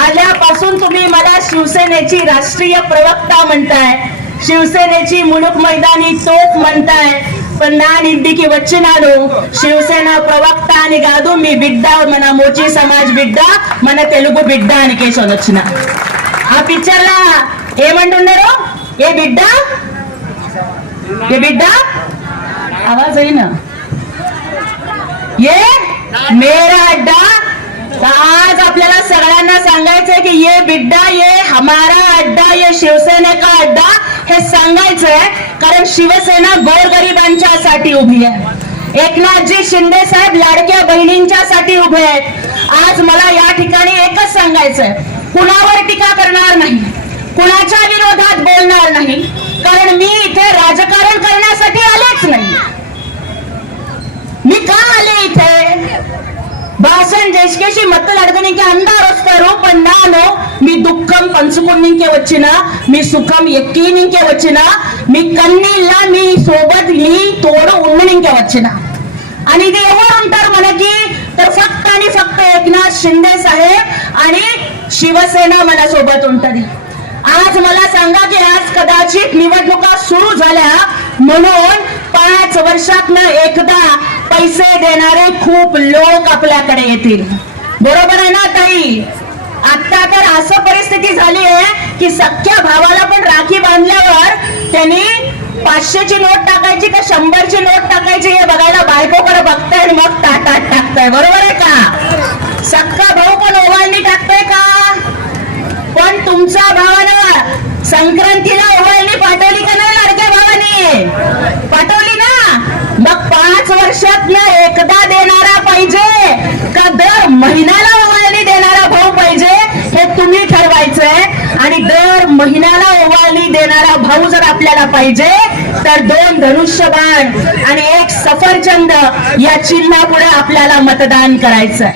आल्यापासून तुम्ही मला शिवसेनेची राष्ट्रीय प्रवक्ता म्हणताय, शिवसेनेची मुलुक मैदानी तोप म्हणताय. पण ನಾನು ಇಂದಿಗೆ వచ్చినాను శివసేన ప్రవక్త అని కాదు, మీ బిడ్డ మన మోచి సమాజ్ బిడ్డ, మన తెలుగు బిడ్డ అని కేసొని వచ్చిన. ఆ పిక్చర్ లా ఏమంటున్నారు? ఏ బిడ్డ, ఏ బిడ్డ, आवाज आहे ना, ये मेरा अड्डा. आज आपल्याला सगळ्यांना सांगायचंय की ये बिड्डा, ये हमारा अड्डा, ये शिवसेने का अड्डा हे सांगायचंय. कारण शिवसेना गोरगरिबांच्यासाठी उभी आहे. एकनाथजी शिंदे साहेब लाडक्या बहिणींच्यासाठी उभे आहेत. आज मला या ठिकाणी एकच सांगायचंय, कुणावर टीका करणार नाही, कुणाच्या विरोधात बोलणार नाही. कारण मी इथे राजकारण करण्यासाठी आलेच नाही. मी का आले इथे? भाषण जैसे मतलडगने के अंदर वस्तारो, पण नानो मी दुःखम पंचुकुन्निंके వచ్చిన, మీ సుఖం ఎక్కినింకే వచ్చిన, మీ కన్నీళ్ళ మీ सोबत मी తోడు ఉండనింకే వచ్చిన. आणि ते ఎవరు ఉంటారు మనకి? तर फक्त आणि फक्त एकनाथ शिंदे साहेब आणि शिवसेना मला सोबत ఉంటది. आज मला सांगा की आज कदाचित निवडणुका सुरू झाल्या म्हणून 5 वर्षातनं एकदा पैसे देणारे खूप लोक आपल्याकडे येतील. बरोबर आहे ना ताई? आता तर असं परिस्थिती झाली आहे की सख्या भावाला पण राखी बांधल्यावर त्यांनी 500ची नोट टाकायची का 100ची नोट टाकायची हे बघायला बायकोकडे बघताय आणि मग ताटात टाकताय. बरोबर आहे का? सख्खा भाऊ पण ओवाळणी टाकतोय का? पण तुमच्या भावानं संक्रांतीला ओवाळणी पाठवली का नाही? लाडक्या भावानी पाठवली ना? मग 5 वर्षातनं एकदा देणारा पाहिजे का दर महिन्याला ओवाळणी देणारा भाऊ पाहिजे हे तुम्ही ठरवायचंय. आणि दर महिन्याला ओवाळणी देणारा भाऊ जर आपल्याला पाहिजे तर 2 धनुष्यबाण आणि 1 सफरचंद या चिन्हापुढे आपल्याला मतदान करायचंय.